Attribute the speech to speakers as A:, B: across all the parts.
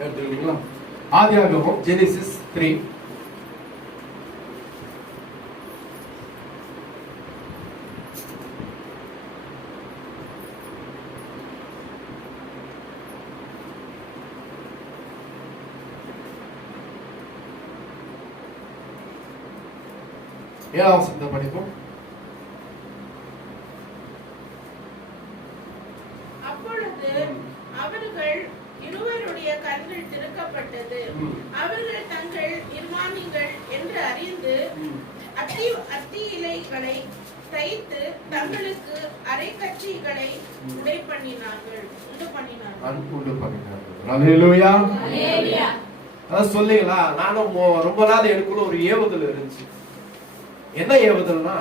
A: எடுத்துக்கிட்டீங்களா ஆதியாகமம் Genesis three ஏழாம் எனக்குள்ள ஒரு ஏவுதல் இருந்துச்சு. என்ன ஏவுதல்னா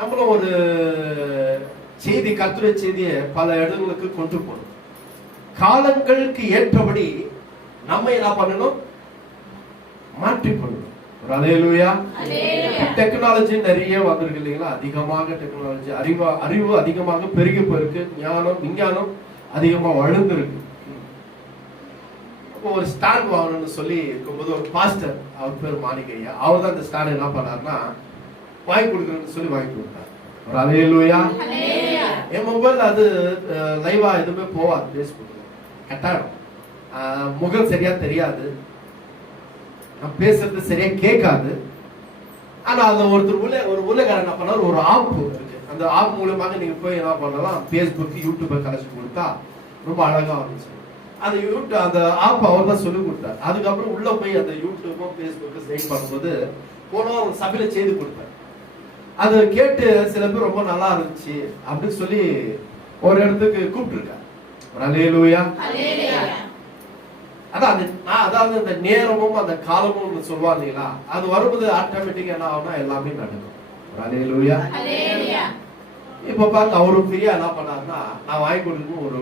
A: நம்மளும் ஒரு செய்தி கத்துற செய்தியை பல இடங்களுக்கு கொண்டு போகணும். காலங்களுக்கு ஏற்றபடி நம்ம என்ன பண்ணணும்? மாற்றி பண்ணணும் ஒரு அலையலூயா? டெக்னாலஜி நிறைய வந்திருக்கு இல்லைங்களா? அதிகமாக டெக்னாலஜி அறிவா அறிவு அதிகமாக பெருகி போயிருக்கு. ஞானம் விஞ்ஞானம் அதிகமா வளர்ந்துருக்கு. ஒரு ஸ்டாண்ட் வாங்கணும்னு சொல்லி இருக்கும்போது ஒரு பாஸ்டர் அவர் பேர் மாணிக்கையா அவர் தான் அந்த ஸ்டாண்ட் என்ன பண்ணாருன்னா வாங்கி கொடுக்குறேன்னு சொல்லி வாங்கி கொடுத்தார். ஒரு அலையலூயா என் மொபைல் அது லைவா எதுவுமே போகாது ஃபேஸ்புக்கில் கட்டாயம் முகம் சரியா தெரியாது. நான் பேசுறது சரியா கேட்காது. ஆனா அந்த ஒருத்தர் உள்ள ஒரு ஊழியக்காரர் என்ன பண்ணாரு? ஒரு ஆப் இருக்கு. அந்த ஆப் மூலமாக நீங்க போய் என்ன பண்ணலாம்? ஃபேஸ்புக் யூடியூப் கலெக்ஷன் கொடுத்தா ரொம்ப அழகா வந்துச்சு. அந்த யூடியூப் அந்த ஆப் அவர் தான் சொல்லி கொடுத்தார். அதுக்கப்புறம் உள்ள போய் அந்த யூடியூப்பும் ஃபேஸ்புக்கும் செட் பண்ணும்போது போன வாரம் சபையில செய்து கொடுத்தார். அது கேட்டு சில பேர் ரொம்ப நல்லா இருந்துச்சு அப்படின்னு சொல்லி ஒரு இடத்துக்கு கூப்பிட்டுருக்காரு. ஒரு அலையலூயா அதான் அந்த அதாவது அந்த நேரமும் அந்த காலமும் ஒண்ணு சொல்லுவா இல்லைங்களா? அது வரும்போது ஆட்டோமேட்டிக்கா என்ன ஆகும்னா எல்லாமே நடக்கும். ஒரு அலையலூயா இப்ப பாருங்க அவரு ஃப்ரீயா என்ன பண்ணாருன்னா நான் வாங்கி கொடுக்கணும் ஒரு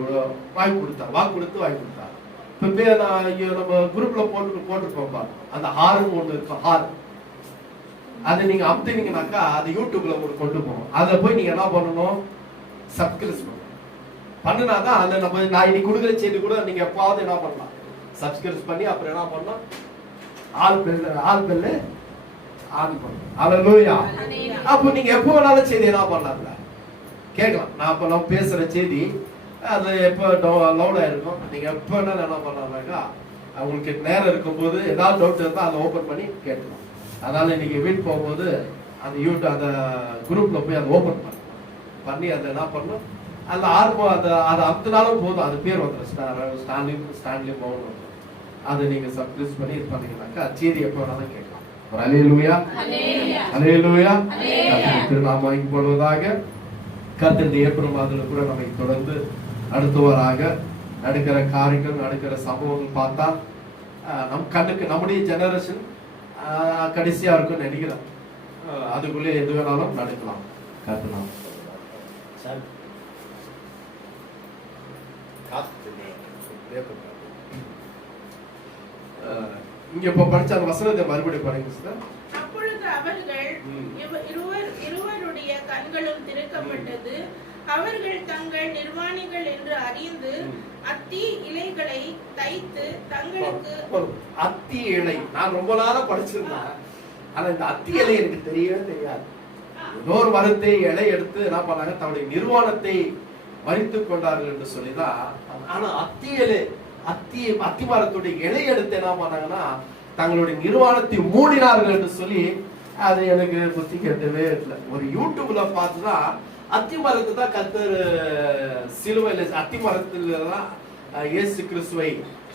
A: வாங்கி கொடுத்தேன் வாங்கி கொடுத்து வாங்கி கொடுத்தாரு. இப்ப பேர் நான் இங்க நம்ம குரூப்ல போட்டு போட்டுருப்போம் பாருங்க. அந்த ஹார்னு ஒண்ணு இருக்கு ஹார் அது நீங்க அமுத்துனீங்கனாக்கா அது யூடியூப்ல உங்களுக்கு கொண்டு போகும் அதை போய் நீங்க என்ன பண்ணணும்? சப்ஸ்கிரைப் பண்ணணும். பண்ணுனாதான் அதுல நம்ம நான் இன்னைக்கு கொடுக்குற செய்தி கூட நீங்க எப்பாவது என்ன பண்ணலாம்? சப்ஸ்கிரைப் பண்ணி அப்புறம் என்ன பண்ணலாம் all bell all bell on பண்ணணும். அல்லேலூயா அப்போ நீங்க எப்போ வேணாலும் செய்தி என்ன பண்ணலாம்ல? கேட்கலாம். நான் இப்போ நான் பேசுற செய்தி அது எப்போ லவுடா இருக்கும் நீங்க எப்போ வேணாலும் என்ன பண்ணலாம்னாக்கா உங்களுக்கு நேரம் இருக்கும்போது ஏதாவது டவுட் இருந்தால் அதை ஓபன் பண்ணி கேட்கலாம் அதனால இன்னைக்கு வீட்டு போகும்போது அந்த யூடியூப் அந்த குரூப்ல போய் அதை ஓபன் பண்ணலாம். பண்ணி அதை என்ன பண்ணணும்? அந்த ஆர்வம் அந்த அது அத்தனாலும் போதும். அது பேர் வந்துடும் ஸ்டான்லி ஸ்டான்லி மௌன் வந்துடும் அதை நீங்க சப்ஸ்கிரைப் பண்ணி இது பண்ணீங்கன்னாக்கா செய்தி எப்போ வேணாலும் கேட்கலாம். ஒரு அலையலூயா அலையலூயா திருநாம இங்கு போடுவதாக கத்திருந்த ஏப்ரல் மாதத்துல கூட நம்மை தொடர்ந்து அடுத்தவராக நடக்கிற காரியங்கள் நடக்கிற சம்பவங்கள் பார்த்தா நம் கண்ணுக்கு நம்முடைய ஜெனரேஷன் கடைசியா இருக்கும்னு நினைக்கிறேன். அதுக்குள்ளே எது வேணாலும் நடக்கலாம். கத்தலாம்
B: சார்
A: இங்க இப்ப படிச்ச அந்த வசனத்தை மறுபடியும் படிங்க சார்
C: அப்பொழுது அவர்கள் இருவர் இருவருடைய கண்களும் திறக்கப்பட்டது. அவர்கள் தங்கள் நிர்வாணிகள் என்று அறிந்து. அத்தி இலைகளை தைத்து தங்களுக்கு
A: அத்தி இலை. நான் ரொம்ப நேரம் படிச்சிருந்தேன். ஆனா இந்த அத்தி இலை எனக்கு தெரியவே தெரியாது. ஒரு மரத்தை இலை எடுத்து என்ன பண்ணாங்க? தன்னுடைய நிர்வாணத்தை மறித்துக் கொண்டார்கள் என்று சொல்லிதான் ஆனா அத்தி இலை அத்தி அத்தி மரத்துடைய இலை எடுத்து என்ன பண்ணாங்கன்னா தங்களுடைய நிர்வாணத்தை மூடினார்கள் என்று சொல்லி அது எனக்கு புத்தி கேட்டவே இல்லை. ஒரு யூடியூப்ல பார்த்துதான் அத்தி மரத்தை தான் கத்தர் சிலுவையில் அத்தி மரத்துல தான் இயேசு கிறிஸ்துவை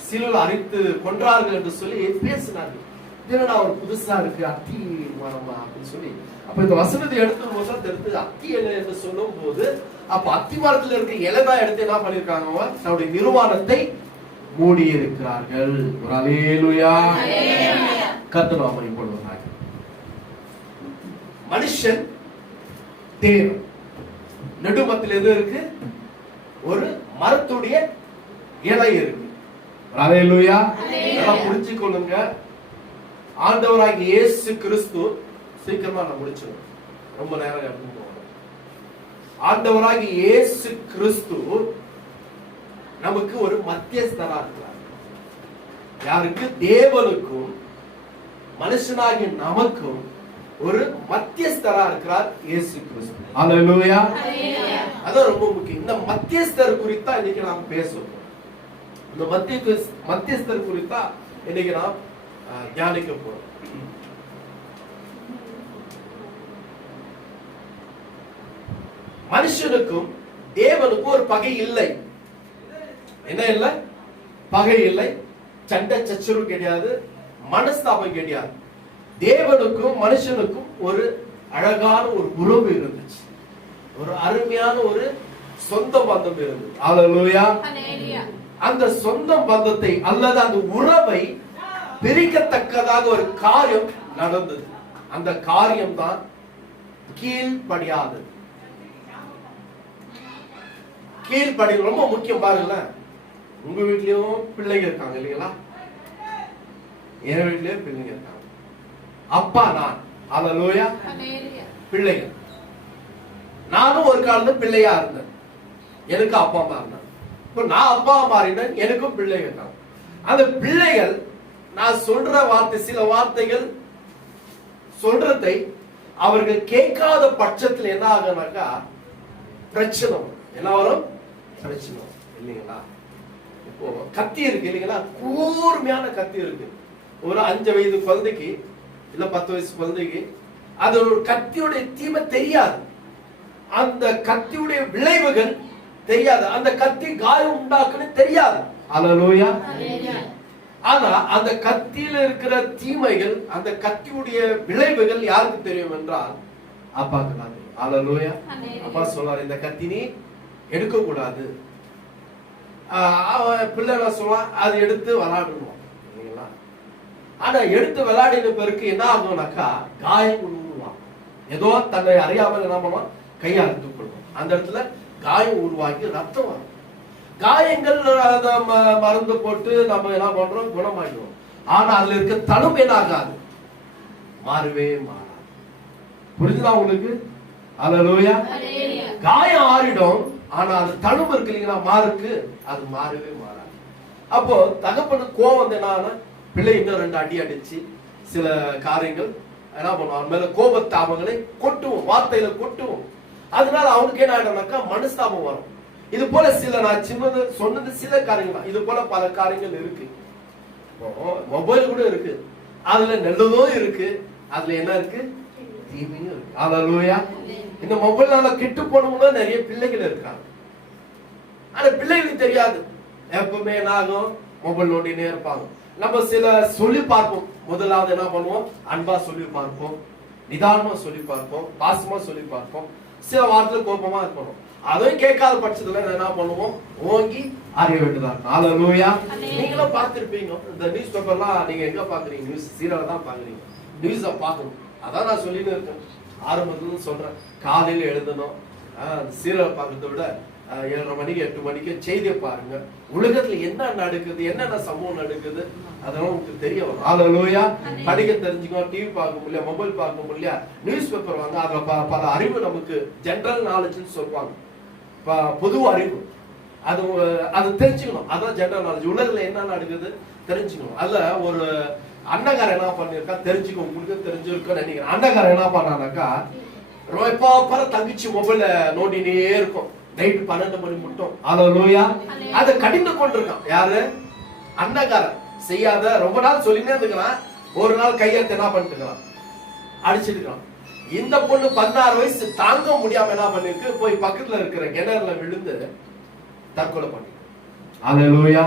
A: சிலுவையில் அரித்து கொன்றார்கள் என்று சொல்லி பேசினார்கள். இது என்னடா ஒரு புதுசா இருக்கு அத்தி மரமா அப்படின்னு சொல்லி. அப்ப இந்த வசனத்தை எடுக்கும் போது தான் தெரிஞ்சது அத்தி இலை என்று சொல்லும் போது அப்ப அத்தி மரத்துல இருக்க இலை தான் எடுத்து என்ன பண்ணிருக்காங்க? தன்னுடைய நிர்வாணத்தை மூடி இருக்கிறார்கள் ஒரு அலேலுயா நாம இப்பொழுது மனுஷன் தேவன் நெடுமத்தில் எது இருக்கு? ஒரு மரத்துடைய இலை இருக்கு. புரிஞ்சு கொள்ளுங்க ஆண்டவராகிய இயேசு கிறிஸ்து சீக்கிரமா நான் முடிச்சிடும் ரொம்ப நேரம் போகணும். ஆண்டவராகிய இயேசு கிறிஸ்து நமக்கு ஒரு மத்தியஸ்தரா இருக்கிறார். யாருக்கு? தேவனுக்கும் மனுஷனாகிய நமக்கும் ஒரு மத்தியஸ்தரா இருக்கிறார் இயேசு கிறிஸ்து. ஹalleluya அதான் ரொம்ப முக்கியம். இந்த மத்தியஸ்தர் குறித்தா இன்னைக்கு நாம் பேசுவோம் இந்த மத்திய மத்தியஸ்தர் குறித்தா இன்னைக்கு நாம் தியானிக்க போறோம். மனுஷனுக்கும் தேவனுக்கும் ஒரு பகை இல்லை. என்ன இல்லை? பகை இல்லை. சண்டை சச்சரவு கிடையாது. மனஸ்தாபம் கிடையாது. தேவனுக்கும் மனுஷனுக்கும் ஒரு அழகான ஒரு உறவு இருந்துச்சு. ஒரு அருமையான ஒரு சொந்த பந்தம் இருந்தது அல்லேலூயா அந்த சொந்த பந்தத்தை அல்லது அந்த உறவை பிரிக்கத்தக்கதாக ஒரு காரியம் நடந்தது. அந்த காரியம் தான் கீழ்ப்படியாதது. கீழ்ப்படி ரொம்ப முக்கியம் பாருங்களேன். உங்க வீட்லயும் பிள்ளைங்க இருக்காங்க இல்லைங்களா? என் வீட்லயும் பிள்ளைங்க இருக்காங்க. அப்பா நான். அல்லேலூயா பிள்ளைகள். நானும் ஒரு காலத்துல பிள்ளையா இருந்தேன். எனக்கு அப்பா அம்மா இருந்தாங்க. இப்போ நான் அப்பா மாறினேன் எனக்கும் பிள்ளைகள் இருக்காங்க அந்த பிள்ளைகள் நான் சொல்ற வார்த்தை சில வார்த்தைகள் சொல்றதை அவர்கள் கேட்காத பட்சத்துல என்ன ஆகுனாக்கா பிரச்சனை வரும். பிரச்சனை. இல்லைங்களா? இப்போ கத்தி இருக்கு இல்லைங்களா? கூர்மையான கத்தி இருக்கு. ஒரு அஞ்சு வயது குழந்தைக்கு இல்ல பத்து வயசு குழந்தைக்கு அது ஒரு கத்தியுடைய தீமை தெரியாது. அந்த கத்தியுடைய விளைவுகள் தெரியாது. அந்த கத்தி காயம் உண்டாக்குன்னு தெரியாது. அல்லேலூயா ஆனா அந்த கத்தியில இருக்கிற தீமைகள் அந்த கத்தியுடைய விளைவுகள் யாருக்கு தெரியும் என்றால் அப்பாக்கு தான் தெரியும் அல்லேலூயா அப்பா சொல்றாரு இந்த கத்தி நீ எடுக்க கூடாது ஆஹ் அவன் பிள்ளை சொல்லுவான் அது எடுத்து இல்லைங்களா ஆனா எடுத்து விளையாடின பிறகு என்ன ஆகும்னாக்கா காயம் உருவான் ஏதோ தன்னை அறியாமல் என்ன பண்ணுவான் கையை அறுத்துக் கொள்வோம். அந்த இடத்துல காயம் உருவாகி ரத்தம் வரும். காயங்கள் அத ம- மருந்து போட்டு நம்ம என்ன பண்றோம்? குணமாயிடுவோம். ஆனா அதுல இருக்க தழும்பு என்ன ஆகாது மாறவே மாறாது. புரிஞ்சுதா உங்களுக்கு? அல்லேலூயா காயம் ஆறிடும். ஆனா அது தழும்பு இருக்கு இல்லைங்களா? மாறுக்கு அது மாறவே மாறாது. அப்போ தகப்பனுக்கு கோவம் வந்து என்னன்னா பிள்ளை இன்னும் ரெண்டு அடி அடிச்சு சில காரியங்கள் என்ன பண்ணுவோம் அவன் மேல கோபத்தாபங்களை கொட்டுவோம் வார்த்தையில கொட்டுவோம். அதனால அவனுக்கு என்ன ஆயிடும்னாக்கா மனஸ்தாபம் வரும். இது போல சில நான் சின்னது சொன்னது சில காரியங்கள் தான். இது போல பல காரியங்கள் இருக்கு. மொபைல் கூட இருக்கு. அதுல நல்லதும் இருக்கு. அதுல என்ன இருக்கு? தீமையும் இருக்கு. அல்லேலூயா இந்த மொபைல்னால கெட்டு போனவங்க நிறைய பிள்ளைகள் இருக்காங்க. ஆனா பிள்ளைகளுக்கு தெரியாது. எப்பவுமே என்ன ஆகும்? மொபைல் நோண்டினே இருப்பாங்க. நம்ம சில சொல்லி பார்ப்போம். முதலாவது என்ன பண்ணுவோம்? அன்பா சொல்லி பார்ப்போம். நிதானமா சொல்லி பார்ப்போம். பாசமா சொல்லி பார்ப்போம். சில வாரத்துல கோபமா இருக்கணும் அதையும் கேட்காத பட்சத்துல என்ன பண்ணுவோம்? ஓங்கி அறிய வேண்டியதா ஹalleluya நீங்களும் பார்த்திருப்பீங்க. இந்த நியூஸ் பேப்பர்லாம் நீங்க எங்க பாக்குறீங்க நியூஸ் சீரியல் தான் பாக்குறீங்க நியூஸ பார்க்கணும். அதான் நான் சொல்லிட்டு இருக்கேன். ஆரம்பத்துல சொல்றேன். காலையில எழுதணும். சீரியல் பார்க்கறத விட ஏழரை மணிக்கு எட்டு மணிக்கு செய்தியை பாருங்க. உலகத்துல என்ன நடக்குது என்னென்ன சம்பவம் நடக்குது அதெல்லாம் உங்களுக்கு தெரிய வரும். ஹalleluya படிக்க தெரிஞ்சுக்கோ டிவி பார்க்க முடியல மொபைல் பார்க்க முடியல நியூஸ் பேப்பர் வாங்க அதுல பல அறிவு நமக்கு ஜெனரல் நாலேஜ்னு சொல்லுவாங்க. பொது அறிவு. அது அது தெரிஞ்சுக்கணும். அதான் ஜெனரல் நாலேஜ் உலகில் என்ன நடக்குது தெரிஞ்சுக்கணும். அதுல ஒரு அண்ணகாரன் என்ன பண்ணிருக்கா தெரிஞ்சுக்கோ உங்களுக்கு தெரிஞ்சிருக்கும்னு நினைக்கிறேன். அண்ணகாரன் என்ன பண்ணானாக்கா பாப்பற தங்கச்சி மொபைல நோண்டினே இருக்கும். நைட் பன்னெண்டு மணி மட்டும். அலலூயா அதை கடிந்து கொண்டிருக்கான். யாரு? அண்ணகாரன் செய்யாத ரொம்ப நாள் சொல்லினே இருக்கிறான் ஒரு நாள் கையெழுத்து என்ன பண்ணிட்டுக்கிறான்? அடிச்சிருக்கான் இந்த பொண்ணு பதினாறு வயசு தாங்க முடியாம என்ன பண்ணிருக்கு? போய் பக்கத்துல இருக்கிற கிணறுல விழுந்து தற்கொலை பண்ணி அலலூயா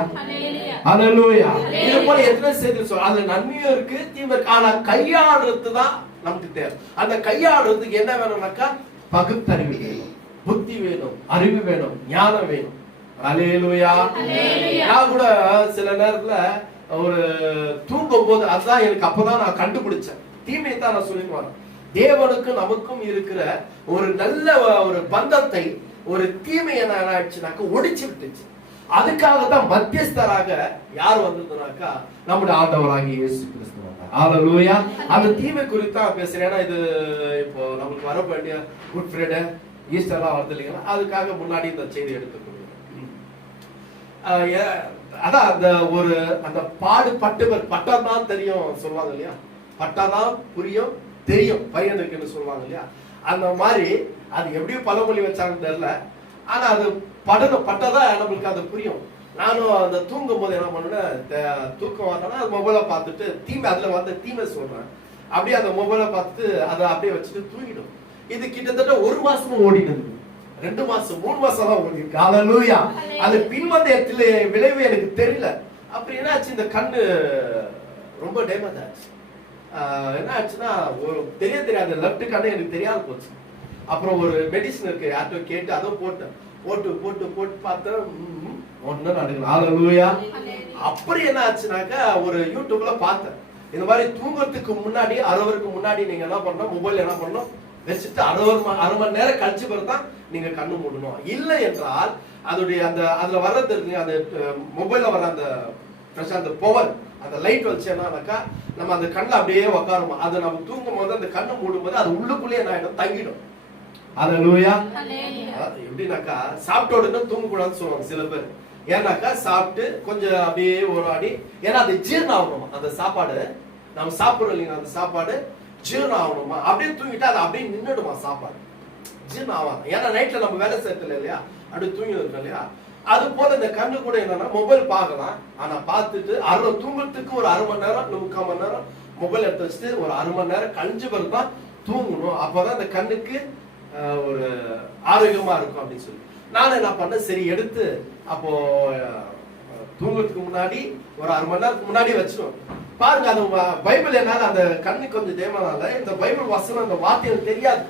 A: அலலூயா இது போல எத்தனை செய்தி சொல்ல அதுல நன்மையும் இருக்கு தீமை இருக்கு. ஆனா கையாடுறது தான் நமக்கு தேவை. அந்த கையாடுறதுக்கு என்ன வேணும்னாக்கா பகுத்தறிவு. வேணும் புத்தி வேணும் அறிவு வேணும் ஞானம் வேணும். அலேலுயா நான் கூட சில நேரத்துல ஒரு தூங்கும் போது அதான் எனக்கு அப்பதான் நான் கண்டுபிடிச்சேன். தீமையை தான் நான் சொல்லிட்டு தேவனுக்கும் நமக்கும் இருக்கிற ஒரு நல்ல ஒரு பந்தத்தை ஒரு தீமை என்ன ஆயிடுச்சுனாக்க ஒடிச்சு விட்டுச்சு. அதுக்காக தான் மத்தியஸ்தராக யார் வந்ததுனாக்கா நம்முடைய ஆண்டவராகிய இயேசு கிறிஸ்து ஹalleluya. அந்த தீமை குறித்து தான் பேசுறேன். ஏன்னா இது இப்போ நமக்கு வர வேண்டிய குட் ஃப்ரைடே ஈஸ்டர்லாம் வருது இல்லைங்களா அதுக்காக முன்னாடி இந்த செய்தி ஏ- அதான் அந்த ஒரு அந்த பாடு பட்டுவர் பட்டாதான் தெரியும் சொல்லுவாங்க இல்லையா? பட்டாதான் புரியும் தெரியும் பையனுக்குன்னு சொல்லுவாங்க இல்லையா? அந்த மாதிரி அது எப்படியும் பழமொழி வச்சாங்கன்னு தெரியல. ஆனா அது படணும் பட்டாதான் நம்மளுக்கு அது புரியும். நானும் அந்த தூங்கும் போது என்ன பண்ணுவேன் தூக்கம் வரலன்னா அது மொபைலை பார்த்துட்டு தீமை அதுல வந்த தீமை சொல்றேன். அப்படியே அந்த மொபைலை பார்த்துட்டு அதை அப்படியே வச்சுட்டு தூங்கிடும் இது கிட்டத்தட்ட ஒரு மாசமும் ஓடினது ரெண்டு மாசம் மூணு மாசம் தான் ஓடி இருக்கு ஹalleluya. அது பின்வந்த இடத்துல விளைவு எனக்கு தெரியல. அப்புறம் என்னாச்சு இந்த கண்ணு ரொம்ப டேமேஜ் ஆச்சு. என்ன ஆச்சுன்னா ஒரு தெரிய தெரியாத லெஃப்ட் கண்ணு எனக்கு தெரியாத போச்சு. அப்புறம் ஒரு மெடிசன் இருக்கு யார்கிட்ட கேட்டு அதுவும் போட்டேன். போட்டு போட்டு போட்டு பார்த்தேன். ஒண்ணும் நடக்கல. ஹalleluya. அப்புறம் என்ன ஆச்சுனாக்கா ஒரு யூடியூப்ல பார்த்தேன். இந்த மாதிரி தூங்குறதுக்கு முன்னாடி அறுவருக்கு முன்னாடி நீங்க என்ன பண்ணணும் மொபைல் என்ன பண்ணணும் வச்சுட்டு ம- அரை மணி நேரம் கழிச்சு பிறகு தான் நீங்க கண்ணு மூடணும். இல்லை என்றால் அதோடைய அந்த அதுல வர்றது இருக்கு அந்த மொபைல்ல வர அந்த அந்த பவர் அந்த லைட் வச்சு என்னன்னாக்கா நம்ம அந்த கண்ணில் அப்படியே உட்காருமா அது நம்ம தூங்கும் போது அந்த கண்ணு மூடும் போது அது உள்ளுக்குள்ளேயே என்ன ஆயிடும்? தங்கிடும். அதாவது எப்படின்னாக்கா சாப்பிட்ட உடனே தூங்கக்கூடாதுன்னு சொல்லுவாங்க சில பேர். ஏன்னாக்கா சாப்பிட்டு கொஞ்சம் அப்படியே ஒரு அடி ஏன்னா அது ஜீரணம் ஆகணுமா. அந்த சாப்பாடு நம்ம சாப்பிடுறோம் இல்லைங்க அந்த சாப்பாடு ஜீரணம் ஆகணுமா? அப்படியே தூங்கிட்டா அது அப்படியே நின்றுடுமா சாப்பாடு? ஜீரணம் ஆகாது. ஏன்னா நைட்ல நம்ம வேலை செய்யறது இல்லையா? அப்படியே தூங்கி இருக்கோம் இல்லையா? அது போல இந்த கண்ணு கூட என்னன்னா மொபைல் பார்க்கலாம். ஆனா பார்த்துட்டு அரை தூங்குறதுக்கு ஒரு அரை மணி நேரம் இல்லை முக்கால் மணி நேரம் மொபைல் எடுத்து வச்சுட்டு ஒரு அரை மணி நேரம் கழிஞ்சு பிறகு தான் தூங்கணும். அப்பதான் இந்த கண்ணுக்கு ஒரு ஆரோக்கியமா இருக்கும் அப்படின்னு சொல்லி. நானும் என்ன பண்ணேன்? சரி எடுத்து அப்போ தூங்குறதுக்கு முன்னாடி ஒரு அரை மணி நேரத்துக்கு முன்னாடி வச்சிடும் பாருங்க அது பைபிள் என்னால அந்த கண்ணு கொஞ்சம் தேவனால இந்த பைபிள் வசனம் அந்த வார்த்தைகள் தெரியாது.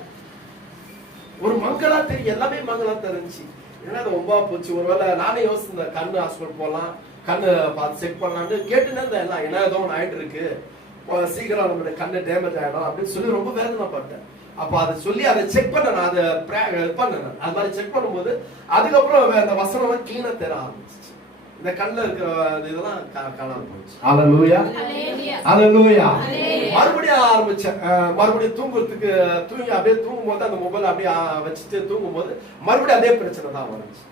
A: ஒரு மங்களா தெரியும் எல்லாமே மங்களா தெரிஞ்சு ஏன்னா அது ரொம்ப போச்சு? ஒருவேளை நானே யோசிச்சேன் கண்ணு ஹாஸ்பிட்டல் போகலாம் கண்ணு பார்த்து செக் பண்ணலாம்னு கேட்டுனே இருந்தேன் எல்லாம் என்ன ஏதோ ஒன்று ஆயிட்டு இருக்கு. சீக்கிரம் நம்மளுடைய கண்ணு டேமேஜ் ஆயிடும் அப்படின்னு சொல்லி ரொம்ப வேதனைப்பட்டேன். அப்போ அதை சொல்லி அதை செக் பண்ண நான் அதை பண்ணேன். அது மாதிரி செக் பண்ணும்போது அதுக்கப்புறம் வே- அந்த வசனம் கிளீனாக தர ஆரம்பிச்சிச்சு. இந்த கண்ணுல இருக்கிற இது இதெல்லாம் கா- காணாம போச்சு. ஹalleluya ஹalleluya மறுபடியும் ஆரம்பிச்சேன். மறுபடியும் தூங்குறதுக்கு தூங்கி அப்படியே தூங்கும் போது அந்த மொபைல் அப்படியே வச்சுட்டு தூங்கும் போது மறுபடியும் அதே பிரச்சனை தான் வந்துச்சு.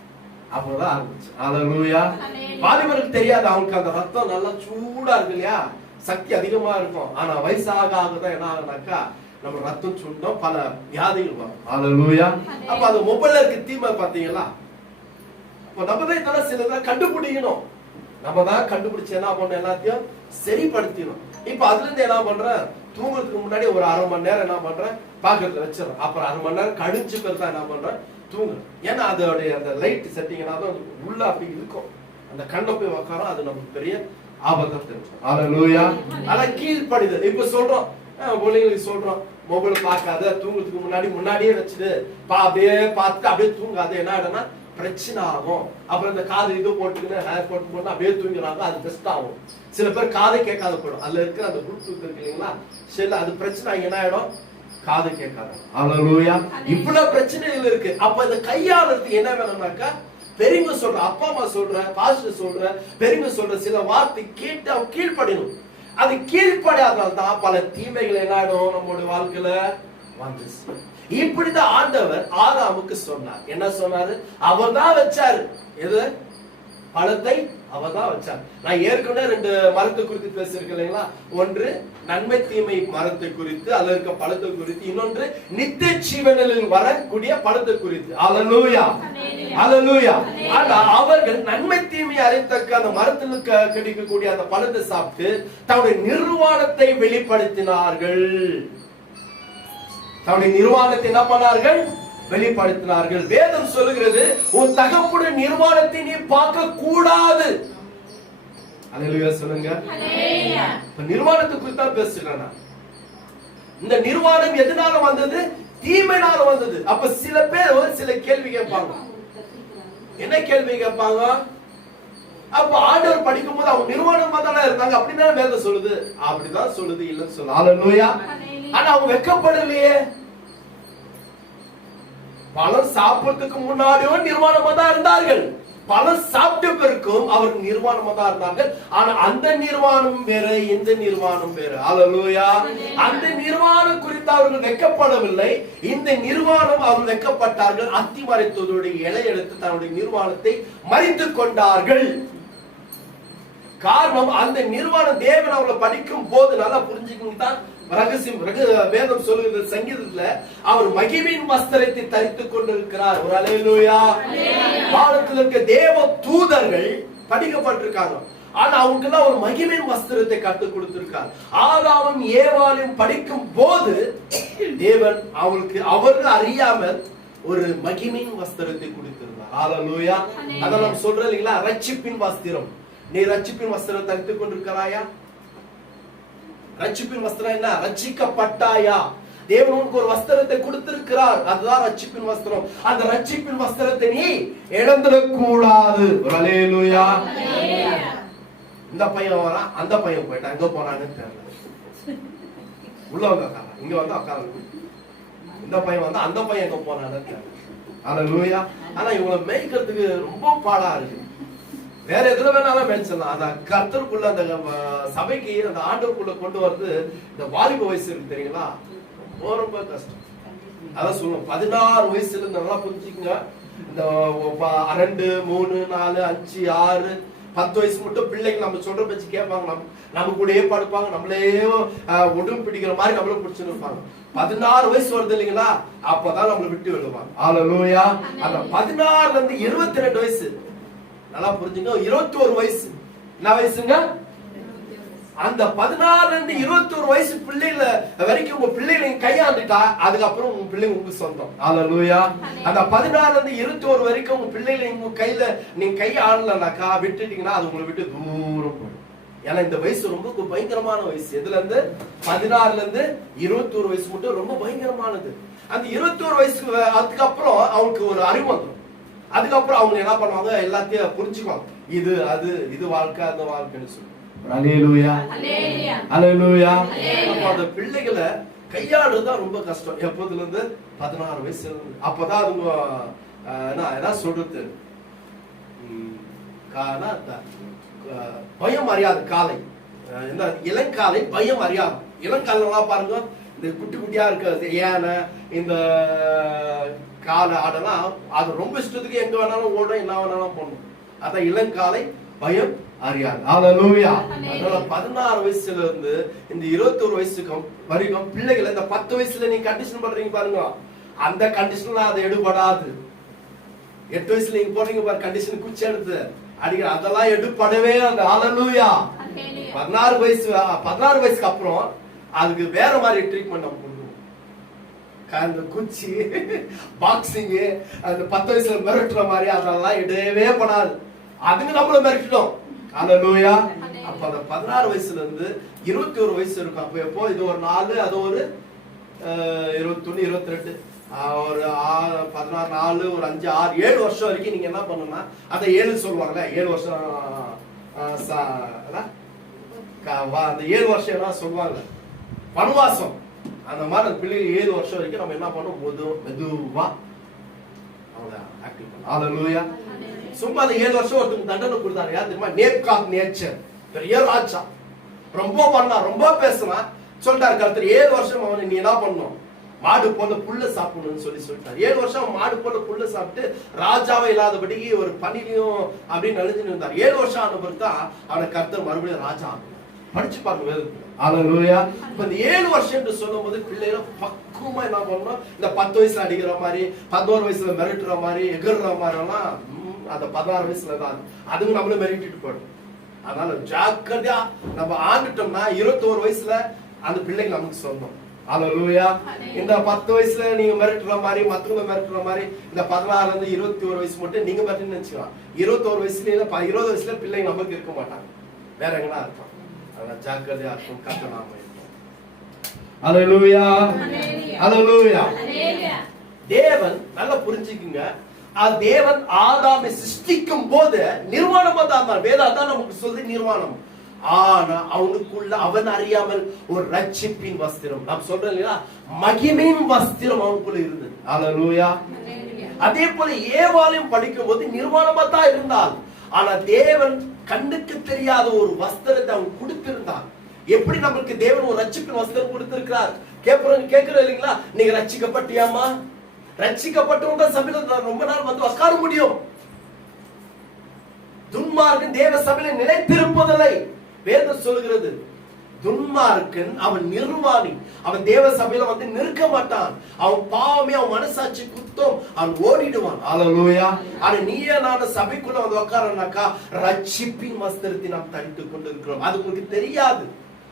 A: அப்போதான் ஆரம்பிச்சு. ஹalleluya வாலிபருக்கு தெரியாது. அவனுக்கு அந்த ரத்தம் நல்லா சூடா இருக்கு இல்லையா? சக்தி அதிகமா இருக்கும். ஆனா வயசாக ஆகுதான் என்ன ஆகுனாக்கா நம்ம ரத்தம் சுண்டம் பல வியாதிகள் வரும். ஹalleluya அப்ப அந்த மொபைல்ல இருக்க தீமை பாத்தீங்களா நம்ம தான் இதெல்லாம் சிலதெல்லாம் கண்டுபிடிக்கணும். நம்ம தான் கண்டுபிடிச்சு என்ன பண்ணணும் எல்லாத்தையும் சரிப்படுத்திடணும். இப்ப அதுல இருந்து என்ன பண்றேன் தூங்குறதுக்கு முன்னாடி ஒரு அரை மணி நேரம் என்ன பண்றேன் பாக்கெட்ல வச்சிடறேன் அப்புறம் அரை மணி நேரம் கழிச்சு பிறகு தான் என்ன பண்றேன் தூங்குறேன் ஏன்னா அதோடைய அந்த லைட் செட்டிங் தான் உள்ள அப்படி இருக்கும். அந்த கண்ணை போய் உக்காரம் அது நமக்கு பெரிய ஆபத்தா தெரியும் ஹalleluya அதான் கீழ்ப்படிதல். இப்ப சொல்றோம். பிள்ளைங்களுக்கு சொல்றோம். மொபைல் பார்க்காத தூங்குறதுக்கு முன்னாடி முன்னாடியே வச்சுட்டு பா அப்படியே பார்த்துட்டு அப்படியே தூங்காத. என்ன ஆயிடும்னா பிரச்சனை ஆகும் அப்புறம் இந்த காது இது போட்டுக்கின்னு ஹேர் போட்டு போட்டு அப்படியே தூங்கிறாங்க. அது பெஸ்ட் ஆகும். சில பேர் காதை கேட்காத போயிடும். அதுல இருக்கிற அந்த ப்ளூடூத் இருக்கு இல்லைங்களா? சரி அது பிரச்சனை. என்ன ஆயிடும்? காது கேட்காது. ஹalleluya இவ்வளவு பிரச்சனைகள் இருக்கு. அப்ப இந்த கையாளுறதுக்கு என்ன வேணும்னாக்கா பெரியவங்க சொல்ற அப்பா அம்மா சொல்ற பாஸ்டர் சொல்ற பெரியவங்க சொல்ற சில வார்த்தை கேட்டு அவன் கீழ்ப்படியணும். அது கீழ்ப்படியாதனால தான் பல தீமைகள் என்ன ஆயிடும்? நம்மளுடைய வாழ்க்கையில வந்துச்சு. இப்படிதான் ஆண்டவர் ஆதாமுக்கு சொன்னார். என்ன சொன்னாரு? அவர் தான் வச்சாரு. எது? பழத்தை அவர் தான் வச்சார். நான் ஏற்கனவே ரெண்டு மரத்தை குறித்து பேசியிருக்கேன் இல்லைங்களா? ஒன்று நன்மை தீமை மரத்தை குறித்து அதுல இருக்க பழத்தை குறித்து இன்னொன்று நித்திய ஜீவனில் வரக்கூடிய பழத்தை குறித்து. அலலூயா அலலூயா ஆனா அவர்கள் நன்மை தீமை அறித்தக்க அந்த மரத்தில் கிடைக்கக்கூடிய அந்த பழத்தை சாப்பிட்டு தன்னுடைய நிர்வாணத்தை வெளிப்படுத்தினார்கள். தன்னுடைய நிர்வாணத்தை என்ன பண்ணார்கள்? வெளிப்படுத்தினார்கள். வேதம் சொல்லுகிறது உன் தகப்புடைய நிர்வாணத்தை நீ பார்க்க கூடாது சொல்லுங்க. நிர்வாணத்தை குறித்து பேசுகிறேன். இந்த நிர்வாணம் எதனால வந்தது? தீமைனால வந்தது. அப்ப சில பேர் ஒரு சில கேள்வி கேட்பாங்க. என்ன கேள்வி கேட்பாங்க? அப்ப ஆண்டவர் படிக்கும் போது அவங்க நிர்வாணமா தானே இருந்தாங்க. அப்படிதான் வேதம் சொல்லுது. அப்படிதான் சொல்லுது இல்லைன்னு சொல்ல. அல்லேலூயா. ஆனா அவங்க வெக்கப்படலையே பலர் சாப்பிடுறதுக்கு முன்னாடியும் நிர்வாணமா தான் இருந்தார்கள். பலர் சாப்பிட்ட பிறக்கும் அவர் நிர்வாணமா தான் இருந்தார்கள். ஆனா அந்த நிர்வாணம் வேற இந்த நிர்வாணம் வேற. அலலூயா அந்த நிர்வாணம் குறித்து அவர்கள் வெக்கப்படவில்லை இந்த நிர்வாணம் அவர்கள் வெக்கப்பட்டார்கள் அத்திமறைத்ததுடைய இலை எடுத்து தன்னுடைய நிர்வாணத்தை மறித்துக் கொண்டார்கள். காரணம் அந்த நிர்வாணம் தேவன் அவளை படிக்கும் போது நல்லா புரிஞ்சுக்கணும் தான் ரகசியம் ரக- வேதம் சொல்லுகிறது சங்கீதத்துல அவர் மகிமையின் வஸ்திரத்தை தரித்துக் கொண்டிருக்கிறார். ஒரு அலையிலூயா. வானத்தில் இருக்க தேவ தூதர்கள் படிக்கப்பட்டிருக்காங்க. ஆனா அவங்களுக்கு எல்லாம் ஒரு மகிமையின் வஸ்திரத்தை கற்றுக் கொடுத்திருக்கார். ஆதாமும் ஏவாளையும் படிக்கும் போது தேவன் அவளுக்கு அவர்கள் அறியாமல் ஒரு மகிமையின் வஸ்திரத்தை கொடுத்திருந்தார். ஹalleluya. அத நம்ம சொல்றோம் இல்லைங்களா? ரட்சிப்பின் வஸ்திரம். நீ ரட்சிப்பின் வஸ்திரம் தரித்துக் கொண்டிருக்கிறாயா? ரட்சிப்பின் வஸ்திரம் என்ன? ரட்சிக்கப்பட்டாயா? தேவன் உனக்கு ஒரு வஸ்திரத்தை கொடுத்திருக்கிறார். அதுதான் ரட்சிப்பின் வஸ்திரம். அந்த ரட்சிப்பின் வஸ்திரத்தை நீ இழந்துடக் கூடாது ஹalleluya. இந்த பையன் வரான். அந்த பையன் போயிட்டான். எங்க போனான்னு தெரியல. உள்ள வந்து அக்கா இங்க வந்து அக்கா இந்த பையன் வந்து அந்த பையன் எங்க போனான்னு தெரியல. ஹalleluya. ஆனா இவங்களை மேய்க்கிறதுக்கு ரொம்ப பாடா இருக்கு. வேற எதுல வேணாலும் மேய்ச்சலாம் அந்த கர்த்தருக்குள்ள அந்த சபைக்கு அந்த ஆண்டவருக்குள்ள கொண்டு வரது இந்த வாலிப வயசு இருக்கு தெரியுங்களா? ரொம்ப ரொம்ப கஷ்டம். அதான் சொல்லுவோம். பதினாறு வயசுல நல்லா புரிஞ்சுக்கங்க. இந்த ரெண்டு மூணு நாலு அஞ்சு ஆறு பத்து வயசு மட்டும் பிள்ளைங்க நம்ம சொல்ற பேச்சு கேட்பாங்க. நம்ம நம்ம கூடயே படுப்பாங்க. நம்மளே உடம்பு பிடிக்கிற மாதிரி நம்மளும் பிடிச்சுன்னு இருப்பாங்க. பதினாறு வயசு வருது இல்லைங்களா? அப்பதான் நம்மளை விட்டு விடுவாங்க. ஆலலூயா அந்த பதினாறுல இருந்து இருபத்தி ரெண்டு வயசு நல்லா புரிஞ்சுங்க. இருபத்தி ஒரு வயசு. என்ன வயசுங்க? அந்த பதினாறுல இருந்து இருபத்தி ஒரு வயசு பிள்ளைகள வரைக்கும் உங்க பிள்ளைகளை நீங்க கையாண்டுட்டா அதுக்கப்புறம் உங்க பிள்ளைங்க உங்க சொந்தம். ஹalleluya. அந்த பதினாறுல இருந்து இருபத்தி ஒரு வரைக்கும் உங்க பிள்ளைகளை உங்க கையில நீங்க கை விட்டுட்டீங்கன்னா அது உங்களை விட்டு தூரம் போயிடும். ஏன்னா இந்த வயசு ரொம்ப பயங்கரமான வயசு. எதுல இருந்து பதினாறுல இருந்து இருபத்தி ஒரு வயசு மட்டும் ரொம்ப பயங்கரமானது. அந்த இருபத்தி ஒரு வயசுக்கு அதுக்கப்புறம் அவனுக்கு ஒரு அறிவு வந்துடும். அதுக்கப்புறம் அவங்க என்ன பண்ணுவாங்க? எல்லாத்தையும் புரிஞ்சுக்குவாங்க. இது அது இது வாழ்க்கை அந்த வாழ்க்கைன்னு சொல்லி. அந்த பிள்ளைகளை கையாடுறது தான் ரொம்ப கஷ்டம். எப்போதுல இருந்து பதினாறு இருந்து அப்பதான் அதுங்க அஹ், என்ன என்ன சொல்றது? என்ன பயம் அறியாது காலை. இந்த இளங்காலை பயம் அறியாது இளங்காலெல்லாம் பாருங்க. இந்த குட்டி குட்டியா இருக்க யானை இந்த காலை ஆடெல்லாம் அது ரொம்ப இஷ்டத்துக்கு எங்க வேணாலும் ஓடும் என்ன வேணாலும் பண்ணும். அதான் இளங்காலை பயம் அறியாது. ஹalleluya அதனால பதினாறு வயசுல இருந்து இந்த இருபத்தொரு வயசுக்கும் வரைக்கும் பிள்ளைகளை இந்த பத்து வயசுல நீங்க கண்டிஷன் பண்றீங்க பாருங்க. அந்த கண்டிஷன்ல அது எடுபடாது. எட்டு வயசுல நீங்க போறீங்க பாரு கண்டிஷன் குச்சி எடுத்து. அடிக்கிற அதெல்லாம் எடுப்படவே அந்த ஹalleluya பதினாறு வயசு பதினாறு வயசுக்கு அப்புறம் அதுக்கு வேற மாதிரி ட்ரீட்மெண்ட் நம்ம அந்த குச்சி பாக்ஸிங்கு அந்த பத்து வயசுல மிரட்டுற மாதிரி அதெல்லாம் இடவே படாது அதுங்க நம்மள மிரட்டிடும் ஹalleluya. அப்ப அந்த பதினாறு வயசுல இருந்து இருபத்தி ஒரு வயசு இருக்கும். அப்ப எப்போ? இது ஒரு நாலு அது ஒரு இருபத்தொன்னு இருபத்தி ரெண்டு ஒரு ஆறு பதினாறு நாலு ஒரு அஞ்சு ஆறு ஏழு வருஷம் வரைக்கும் நீங்க என்ன பண்ணணும்னா அதை ஏழு சொல்லுவாங்கல்ல ஏழு வருஷம் வா- அந்த ஏழு வருஷம் என்ன சொல்லுவாங்க? வனவாசம். அந்த மாதிரி அந்த பிள்ளைங்க ஏழு வருஷம் வரைக்கும் நம்ம என்ன பண்ணோம் மெது மெதுவா அவங்க ஆக்டிவ் பண்ணோம் ஹalleluya சும்மா அந்த ஏழு வருஷம் ஒருத்தருக்கு தண்டனை கொடுத்தாரு. யார் தெரியுமா? நேப்காத் நேச்சர் பெரிய ராஜா. ரொம்ப பண்ணா ரொம்ப பேசினா சொல்லிட்டாரு கருத்தர் ஏழு வருஷம் அவனை நீ என்ன பண்ணணும்? மாடு போல புல்ல சாப்பிடணும்னு சொல்லி சொல்லிட்டாரு. ஏழு வருஷம் மாடு போல புல்ல சாப்பிட்டு ராஜாவே இல்லாதபடிக்கு ஒரு பணிலையும் அப்படின்னு நெளிஞ்சு இருந்தார். ஏழு வருஷம் ஆன பிறகு தான் அவனை கர்த்தர் மறுபடியும் ராஜா ஆக்குனார். படிச்சு பாருங்க வேதத்துல ஹalleluya இப்ப இந்த ஏழு வருஷம் என்று சொல்லும்போது பிள்ளைகளை பக்குவமா என்ன பண்ணணும்? இந்த பத்து வயசுல அடிக்கிற மாதிரி பதினோரு வயசுல மிரட்டுற மாதிரி எகிற மாதிரி எல்லாம் ம், அந்த பதினாறு வயசுல தான். அதுங்க நம்மள மிரட்டிட்டு போயிடும். அதனால ஜாக்கிரதையா நம்ம ஆண்டுட்டோம்னா இருபத்தோரு வயசுல அந்த பிள்ளைங்க நமக்கு சொந்தம் ஹalleluya இந்த பத்து வயசுல நீங்க மிரட்டுற மாதிரி மத்தவங்க மிரட்டுற மாதிரி இந்த பதினாறுல இருந்து இருபத்தி ஒரு வயசு மட்டும் நீங்க மிரட்டுன்னு நினைச்சுக்கலாம். இருபத்தோரு வயசுல இருபது வயசுல பிள்ளைங்க நமக்கு இருக்க மாட்டாங்க. வேற எங்கன்னா இருக்கும் தேவன் நல்லா புரிஞ்சுக்குங்க. தேவன் ஆதாமை சிருஷ்டிக்கும் போது நிர்வாணமா தான். வேதம் தான் நமக்கு சொல்லுது நிர்வாணம். ஆனா அவனுக்குள்ள அவன் அறியாமல் ஒரு ரட்சிப்பின் வஸ்திரம். நாம் சொல்றோம் இல்லையா? மகிமையின் வஸ்திரம் அவனுக்குள்ள இருந்தது. ஹalleluya அதே போல ஏவாளையும் படிக்கும் போது நிர்வாணமா தான் இருந்தால் ஆனா தேவன் கண்ணுக்கு தெரியாத ஒரு வஸ்திரத்தை அவன் கொடுத்திருந்தான். எப்படி நம்மளுக்கு தேவன் ஒரு ரட்சிப்பின் வஸ்திரம் கொடுத்திருக்கிறார்? கேட்கிறோம் கேட்கிறோம் இல்லைங்களா? நீங்க ரட்சிக்கப்பட்டியாமா ரட்சிக்கப்பட்டவங்க சபையில ரொம்ப நாள் வந்து உட்கார முடியும். துன்மா துன்மார்க்கன் தேவ சபையில நிலைத்திருப்பதில்லை. வேதம் சொல்கிறது துன்மார்க்கன் அவன் நிர்வாணி. அவன் தேவ சபையில வந்து நிற்க மாட்டான். அவன் பாவமே அவன் மனசாட்சி குத்தம். அவன் ஓடிடுவான். அல்லேலூயா ஆனா நீயே நான் சபைக்குள்ள வந்து உட்காரனாக்கா ரட்சிப்பின் வஸ்திரத்தை நாம் தரித்து கொண்டு இருக்கிறோம் அது உங்களுக்கு தெரியாது.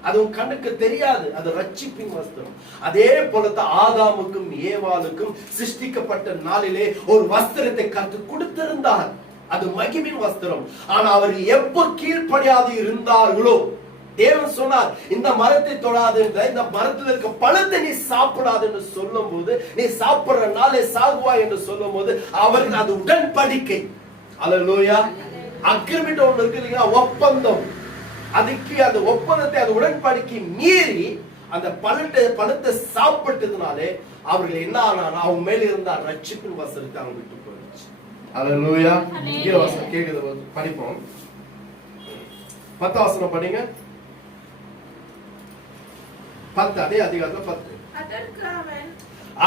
A: அது உன் கண்ணுக்கு தெரியாது. அது ரட்சிப்பின் வஸ்திரம். அதே போலத்தான் ஆதாமுக்கும் ஏவாளுக்கும் சிருஷ்டிக்கப்பட்ட நாளிலே ஒரு வஸ்திரத்தை கத்து கொடுத்திருந்தார். அது மகிமின் வஸ்திரம். ஆனா அவர் எப்ப கீழ்ப்படியாது இருந்தார்களோ தேவன் சொன்னார் இந்த மரத்தை தொடாது என்ற இந்த மரத்தில் இருக்க பழத்தை நீ சாப்பிடாது என்று சொல்லும் போது நீ சாப்பிடுற நாளே சாகுவாய் என்று சொல்லும் போது அவர்கள் அது உடன்படிக்கை. அல்லேலூயா. அக்ரிமெண்ட் ஒன்று இருக்கு இல்லைங்களா? ஒப்பந்தம். அதுக்கு அந்த ஒப்பந்தத்தை அந்த உடன்படிக்கை மீறி அந்த பழத்தை பழத்தை சாப்பிட்டதுனாலே அவர்கள் என்ன ஆனாலும் அவங்க மேல இருந்த ரட்சிப்பின் வசனத்தை அவங்க விட்டு போயிடுச்சு. அல்லேலூயா. கேக்குது படிப்போம். பத்து வசனம் படிங்க. பத்து அதே அதிகாரத்துல பத்து.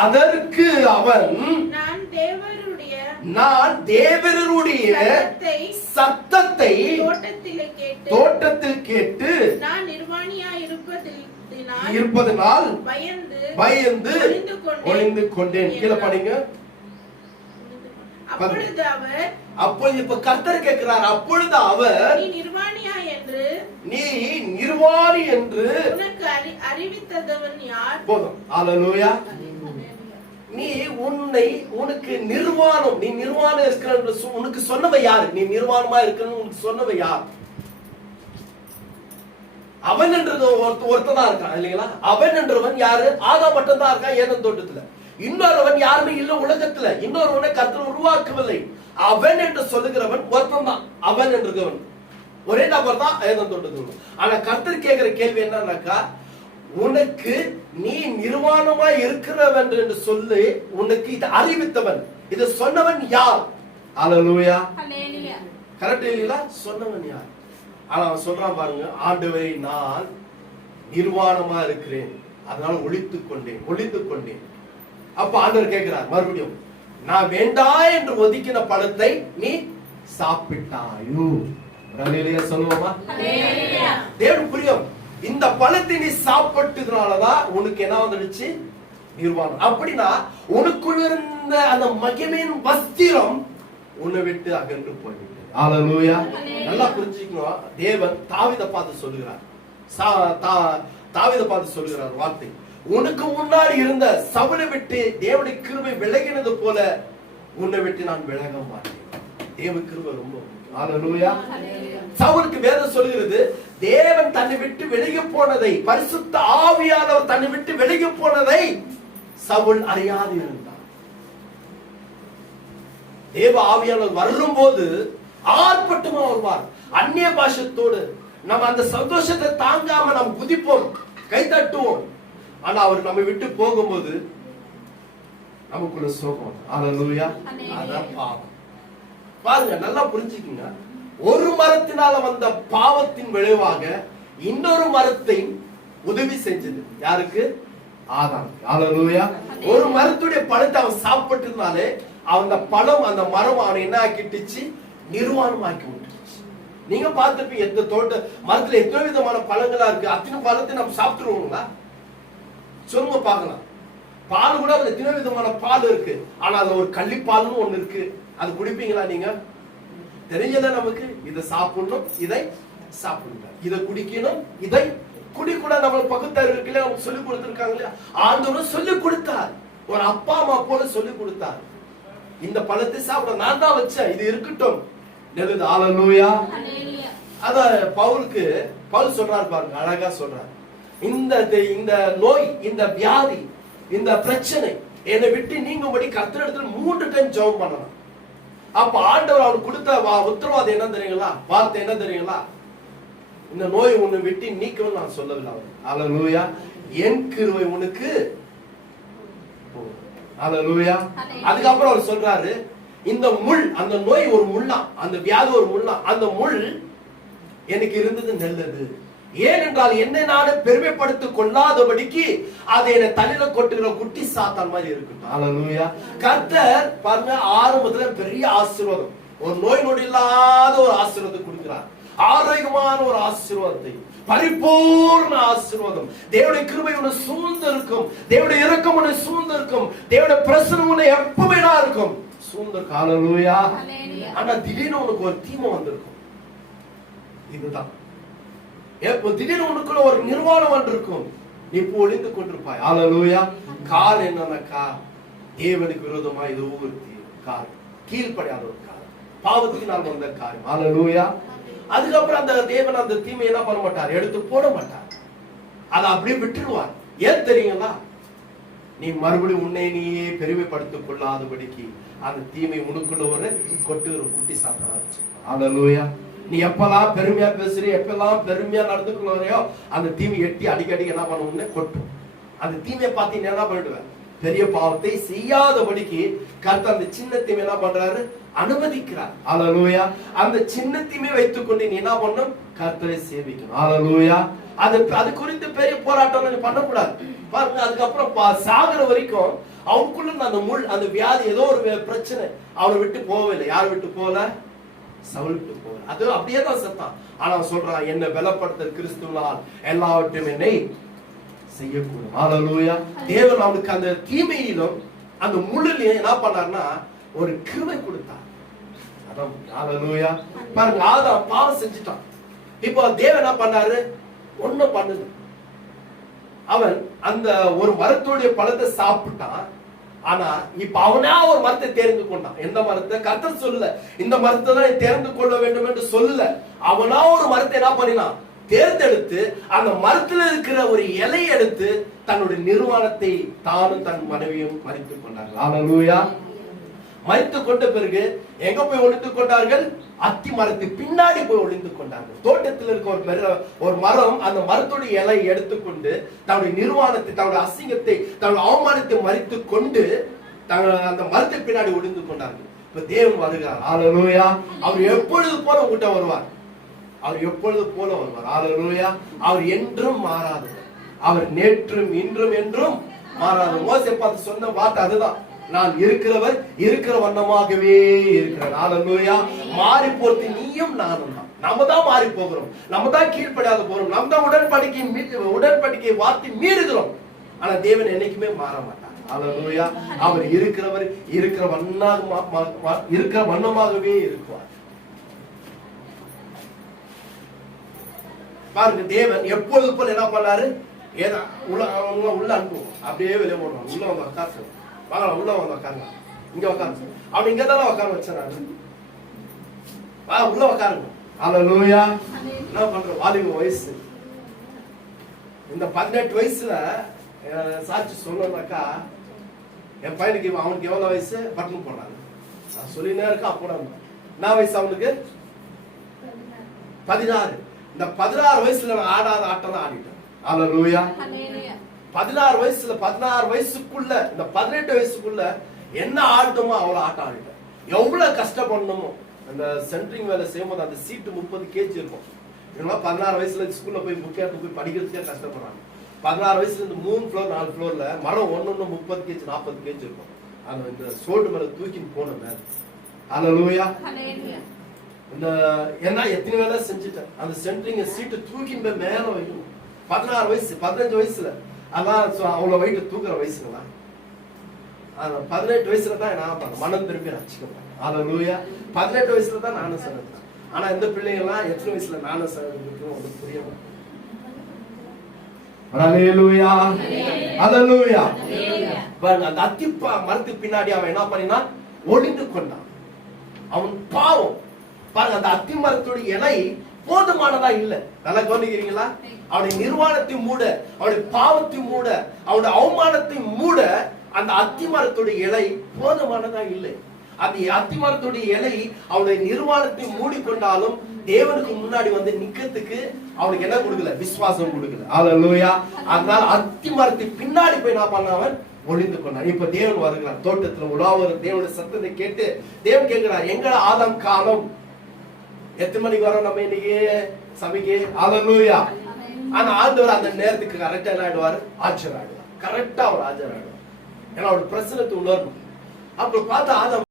C: அதற்கு அவன் நான் தேவருடைய
A: நான் தேவருடைய
C: சத்தத்தை தோட்டத்திலே கேட்டு நான் நிர்வாணியாய் இருப்பதினால் பயந்து
A: பயந்து
C: ஒளிந்து கொண்டேன்.
A: கீழே படிங்க.
C: அப்பொழுது
A: இப்ப கர்த்தர் கேட்கிறார். அப்பொழுது அவர்
C: நீ நிர்வாணியா என்று
A: நீ நிர்வாணி என்று
C: அறிவித்ததவன் யார்?
A: போதும். அல்லேலூயா நீ உன்னை உனக்கு நிர்வாணம் நீ நிர்வாணம் இருக்கிற உனக்கு சொன்னவ யாரு? நீ நிர்வாணமா இருக்கணும் உனக்கு சொன்னவ யார்? அவன் என்றது ஒருத்த ஒருத்தன் தான் இருக்கான் இல்லைங்களா? அவன் என்றவன் யாரு? ஆதா மட்டும் தான் இருக்கான் ஏதன் தோட்டத்துல. இன்னொருவன் யாருமே இல்ல உலகத்துல. இன்னொருவனை கர்த்தர் உருவாக்கவில்லை. அவன் என்று சொல்லுகிறவன் ஒருத்தன் தான் அவன் என்றவன் ஒரே நபர் தான் ஏதன் தோட்டத்துல. ஆனா கர்த்தர் கேட்கிற கேள்வி என்னன்னாக்கா உனக்கு நீ நிர்வாணமா இருக்கிறவன் என்று சொல்லி உனக்கு இதை அறிவித்தவன். இதை சொன்னவன் யார்? அல்லேலூயா கரெக்ட் இல்லையா? சொன்னவன் யார்? ஆனா அவன் சொல்றான் பாருங்க ஆண்டவரை நான் நிர்வாணமா இருக்கிறேன். அதனால ஒளித்துக் கொண்டேன் ஒளித்துக் கொண்டேன். அப்ப ஆண்டவர் கேட்கிறார் மறுபடியும் நான் வேண்டா என்று ஒதுக்கின பழத்தை நீ சாப்பிட்டாயோ? சொல்லுவோமா? தேவன் புரியும் இந்த பழத்தை நீ சாப்பிட்டதுனாலதான் உனக்கு என்ன வந்துடுச்சு? நிர்வாணம். அப்படின்னா உனக்குள்ள இருந்த அந்த மகிமையின் வஸ்திரம் உன்னை விட்டு அகன்று போய்விட்டது. ஹalleluya. நல்லா புரிஞ்சுக்கணும். தேவன் தாவீதை பார்த்து சொல்லுகிறார். சா- தா- தாவீதை பார்த்து சொல்லுகிறார் வார்த்தை. உனக்கு முன்னாடி இருந்த சவுலை விட்டு தேவனுடைய கிருபை விலகினது போல உன்னை விட்டு நான் விலக மாட்டேன். தேவ கிருபை ரொம்ப முக்கியம். சவுலுக்கு வேதம் சொல்கிறது தேவன் தன்னை விட்டு விலகி போனதை பரிசுத்த ஆவியானவர் தன்னை விட்டு விலகி போனதை சவுல் அறியாது இருந்தார் தேவ ஆவியானவர் வரும்போது ஆர்ப்பட்டமா வருவார். அந்நிய பாஷத்தோடு நம்ம அந்த சந்தோஷத்தை தாங்காம நாம் குதிப்போம் கை தட்டுவோம் ஆனா அவர் நம்மை விட்டு போகும்போது நமக்குள்ள சோகம் அதான் பாவம். பாருங்க நல்லா புரிஞ்சுக்குங்க. ஒரு மரத்தினால வந்த பாவத்தின் விளைவாக இன்னொரு மரத்தை உதவி செஞ்சது. யாருக்கு? ஆதாம் ஹalleluya. ஒரு மரத்துடைய பழத்தை அவன் சாப்பிட்டு இருந்தாலே அந்த பழம் அந்த மரம் அவனை என்ன ஆக்கிட்டுச்சு? நிர்வாணமாக்கி விட்டுருச்சு. நீங்க பார்த்துருப்பீங்க எந்த தோட்ட மரத்துல எத்தனை விதமான பழங்களா இருக்கு? அத்தனை பழத்தை நம்ம சாப்பிட்டுருவோங்களா சொல்லுங்க பார்க்கலாம். பால் கூட அதுல எத்தனை விதமான பால் இருக்கு? ஆனா அதுல ஒரு கள்ளிப்பால்னு ஒண்ணு இருக்கு. அது குடிப்பீங்களா நீங்க? தெரியல நமக்கு இதை சாப்பிடணும் இதை சாப்பிடணும். இதை குடிக்கணும் இதை குடிக்கூட நம்மளுக்கு பகுத்தார் இருக்குல்ல நமக்கு சொல்லி கொடுத்திருக்காங்க இல்லையா? ஆண்டவரும் சொல்லி கொடுத்தார். ஒரு அப்பா அம்மா போல சொல்லி கொடுத்தார். இந்த பழத்தை சாப்பிட நான் தான் வச்சேன். இது இருக்கட்டும். நெருது ஆலலூயா அத பவுலுக்கு பவுல் சொல்றாரு பாருங்க அழகா சொல்றாரு. இந்த இந்த நோய் இந்த வியாதி இந்த பிரச்சனை என்னை விட்டு நீங்கும்படி கர்த்தர் இடத்துல மூன்று டைம் ஜெபம் பண்ணணும். அப்ப ஆண்டவர் அவனுக்கு கொடுத்த உத்தரவாதம் என்ன தெரியுங்களா? வார்த்தை என்ன தெரியுங்களா? இந்த நோய் உன்னை விட்டு நீக்கவும் நான் சொல்லவில்லை அவர் அல்லேலூயா என் கிருபை உனக்கு அல்லேலூயா அதுக்கப்புறம் அவர் சொல்றாரு இந்த முள் அந்த நோய் ஒரு முள்ளா அந்த வியாதி ஒரு முள்ளா அந்த முள் எனக்கு இருந்தது நல்லது. ஏனென்றால் என்னை நானே பெருமைப்படுத்திக் கொள்ளாதபடிக்கு அது என்னை தலையில கொட்டுகிற குட்டி சாத்தான் மாதிரி இருக்கட்டும். அல்லேலூயா கர்த்தர் பாருங்க ஆரம்பத்துல பெரிய ஆசீர்வாதம். ஒரு நோய் நொடி இல்லாத ஒரு ஆசீர்வாதத்தை கொடுக்கிறார். ஆரோக்கியமான ஒரு ஆசீர்வாதத்தை. பரிபூர்ண ஆசீர்வாதம். தேவனுடைய கிருபை உன்னை சூழ்ந்து இருக்கும். தேவனுடைய இரக்கம் உன்னை சூழ்ந்து இருக்கும். தேவனுடைய பிரசனம் உன்னை எப்பவுமே இருக்கும். சூழ்ந்த காலலூயா ஆனா திடீர்னு உனக்கு ஒரு தீமை வந்திருக்கும். இதுதான். திடீர்னு உனக்குள்ள ஒரு நிர்வாணம் இருக்கும் நீ இப்போ ஒளிந்து கொண்டிருப்பாய். ஆலலூயா கால் என்னன்னாக்கா தேவனுக்கு விரோதமா இது ஒரு தீ- கால். கீழ்ப்படையாத ஒரு கால். பாவத்துக்கு நான் வந்த காரியம் ஆலலூயா அதுக்கப்புறம் அந்த தேவன் அந்த தீமையை என்ன பண்ண மாட்டார்? எடுத்து போட மாட்டார். அதை அப்படியே விட்டுருவார். ஏன் தெரியுங்களா? நீ மறுபடியும் உன்னை நீயே பெருமைப்படுத்திக் கொள்ளாதபடிக்கு அந்த தீமை உனக்குள்ள ஒரு கொட்டு ஒரு குட்டி சாத்தனா வச்சு ஆலலூயா நீ எப்பெல்லாம் பெருமையா பேசுறியோ எப்பெல்லாம் பெருமையா நடந்துக்கொள்ளையோ அந்த தீமை எட்டி அடிக்கடி என்ன பண்ணுவோம்னு கொட்டும். அந்த தீமையை பார்த்து நீ என்ன பண்ணிடுவேன் பெரிய பாவத்தை செய்யாதபடிக்கு கருத்து அந்த சின்ன தீமை என்ன பண்றாரு? அனுமதிக்கிறார். ஆலலூயா அந்த சின்ன தீமை வைத்துக்கொண்டு நீ என்ன பண்ணும்? கர்த்தரை சேவிக்கணும். ஆலலூயா அது அது குறித்து பெரிய போராட்டம் நீ பண்ணக்கூடாது. பாருங்க அதுக்கப்புறம் பா- சாகுற வரைக்கும் அவனுக்குள்ள அந்த முள் அந்த வியாதி ஏதோ ஒரு பிரச்சனை. அவனை விட்டு போகவில்லை. யாரை விட்டு போகல? சவுல் போகல அது அப்படியே தான் செத்தான் ஆனா சொல்றான் என்ன பலப்படுத்த கிறிஸ்துவனால் எல்லாவற்றையும் என்னை செய்யக்கூடும். ஹalleluya. தேவன் அவனுக்கு அந்த தீமையிலும் அந்த முள்ளிலையும் என்ன பண்ணார்னா ஒரு கிருபை கொடுத்தார். அதான் ஹalleluya. பாருங்க ஆதாம் பாவம் செஞ்சுட்டான். இப்போ தேவன் என்ன பண்ணாரு? ஒண்ணும் பண்ணுது அவன் அந்த ஒரு மரத்துடைய பழத்தை சாப்பிட்டான். ஆனா இப்ப அவனா ஒரு மரத்தை தேர்ந்து கொண்டான். எந்த மரத்தை? கர்த்தர் சொல்லல. இந்த மரத்தை தான் தேர்ந்து கொள்ள வேண்டும் என்று சொல்லல. அவனா ஒரு மரத்தை என்ன பண்ணினான்? தேர்ந்தெடுத்து அந்த மரத்துல இருக்கிற ஒரு இலையை எடுத்து தன்னுடைய நிர்வாணத்தை தானும் தன் மனைவியும் மறித்துக் கொண்டார்கள். ஹalleluya மறித்து கொண்ட பிறகு எங்க போய் ஒளிந்து கொண்டார்கள்? அத்தி மரத்து பின்னாடி போய் ஒளிந்து கொண்டார்கள். தோட்டத்தில் இருக்க ஒரு மர- ஒரு மரம் அந்த மரத்துடைய இலை எடுத்துக்கொண்டு தன்னுடைய நிர்வாணத்தை தன்னுடைய அசிங்கத்தை தன்னுடைய அவமானத்தை மறித்து கொண்டு தங்கள் அந்த மரத்தை பின்னாடி ஒளிந்து கொண்டார்கள். இப்ப தேவன் வருகிறார். ஹalleluya. அவர் எப்பொழுது போல உங்ககிட்ட வருவார்? அவர் எப்பொழுது போல வருவார்? ஹalleluya. அவர் என்றும் மாறாதவர். அவர் நேற்றும் இன்றும் என்றும் மாறாதவர். மோசை பார்த்து சொன்ன வார்த்தை அதுதான். நான் இருக்கிறவர் இருக்கிற வண்ணமாகவே இருக்கிறேன் ஹalleluya மாறி போறது நீயும் நானும் தான். நம்ம தான் மாறி போகிறோம். நம்ம தான் கீழ்ப்படியாத போறோம். நம்ம தான் உடன்படிக்கை உடன்படிக்கை வார்த்தை மீறுகிறோம். ஆனா தேவன் என்னைக்குமே மாற மாட்டார். ஹalleluya அவர் இருக்கிறவர் இருக்கிற வண்ணமாக இருக்கிற வண்ணமாகவே இருக்குவார். பாருங்க தேவன் எப்பொழுது போல என்ன பண்ணாரு? ஏதா உள்ள உள்ள அனுப்புவோம். அப்படியே வெளியே போடுவாங்க உள்ள வந்து வாங்கலாம் உள்ள வந்து உட்காருங்க இங்க உட்காந்து அவன் இங்க தானே உட்கார வச்சேன் நான். வா உள்ள உட்காருங்க ஹalleluya. என்ன பண்ற? வாலிப வயசு இந்த பதினெட்டு வயசுல சாட்சி சொல்லணும்னாக்கா என் பையனுக்கு அவனுக்கு எவ்வளவு வயசு? பட்டன் போனாரு நான் சொல்லினே இருக்கேன் அப்போ என்ன வயசு அவனுக்கு? பதினாறு. இந்த பதினாறு வயசுல நான் ஆடாத ஆட்டம் தான் ஆடிட்டேன் ஹalleluya. பதினாறு வயசுல பதினாறு வயசுக்குள்ள இந்த பதினெட்டு வயசுக்குள்ள என்ன ஆடணுமோ அவ்வளவு ஆட்டம் ஆடிட்டேன். எவ்வளவு கஷ்டப்படணுமோ அந்த சென்ட்ரிங் வேலை செய்யும்போது அந்த சீட்டு முப்பது கேஜி இருக்கும். இவங்களாம் பதினாறு வயசுல ஸ்கூல்ல போய் புக் எடுத்து போய் படிக்கிறதுக்கே கஷ்டப்படுறாங்க. பதினாறு வயசுல இந்த மூணு ஃப்ளோர் நாலு ஃப்ளோர்ல மரம் ஒண்ணு ஒண்ணு முப்பது கேஜி நாற்பது கேஜி இருக்கும். அந்த இந்த சோல்டு மேல தூக்கின்னு போனேன் மேல ஹalleluya இந்த ஏன்னா எத்தனை வேலை செஞ்சுட்டேன். அந்த சென்ட்ரிங் சீட்டு தூக்கி போய் மேல வைக்கணும். பதினாறு வயசு பதினஞ்சு வயசுல அதான் அவ்வளவு வெயிட் தூக்குற வயசுல அந்த பதினெட்டு வயசுல தான் நான் பண்ண மனம் திரும்பி ரசிக்கப்பேன் ஹalleluya பதினெட்டு வயசுல தான் நானும் சொன்னேன் ஆனா இந்த பிள்ளைங்க எல்லாம் எத்தனை வயசுல நானும் சொன்னதுக்கு உங்களுக்கு புரிய பாருங்க அந்த அத்திப்பா மரத்துக்கு பின்னாடி அவன் என்ன பண்ணினா ஒளிந்து கொண்டான். அவன் பாவம். பாருங்க அந்த அத்தி மரத்துடைய இலை போதுமானதா இல்ல. நல்லா கவனிக்கிறீங்களா? அவனுடைய நிர்வாணத்தை மூட அவனுடைய பாவத்தை மூட அவனுடைய அவமானத்தை மூட அந்த அத்திமரத்துடைய இலை போதுமானதா இல்லை. அந்த அத்திமரத்துடைய இலை அவனுடைய நிர்வாணத்தை மூடிக்கொண்டாலும் தேவனுக்கு முன்னாடி வந்து நிக்கிறதுக்கு அவனுக்கு என்ன கொடுக்கல? விசுவாசம் கொடுக்கல. ஹalleluya அதனால அத்தி மரத்தை பின்னாடி போய் நான் பண்ண அவன் ஒளிந்து கொண்டான் இப்ப தேவன் வருகிறான் தோட்டத்துல உலாவது தேவனுடைய சத்தத்தை கேட்டு தேவன் கேட்கிறார் எங்க ஆதம் காலம் எத்தனை மணிக்கு வரோம் நம்ம இன்னைக்கு சபைக்கு. ஹalleluya ஆனா ஆண்டவர் அந்த நேரத்துக்கு கரெக்டா என்ன ஆயிடுவாரு? ஆச்சர் ஆயிடுவார். கரெக்டா அவர் ஆஜர் ஆயிடுவார். ஏன்னா அவர் பிரசனத்தை உணரணும் அப்புறம் பார்த்தா ஆதாம்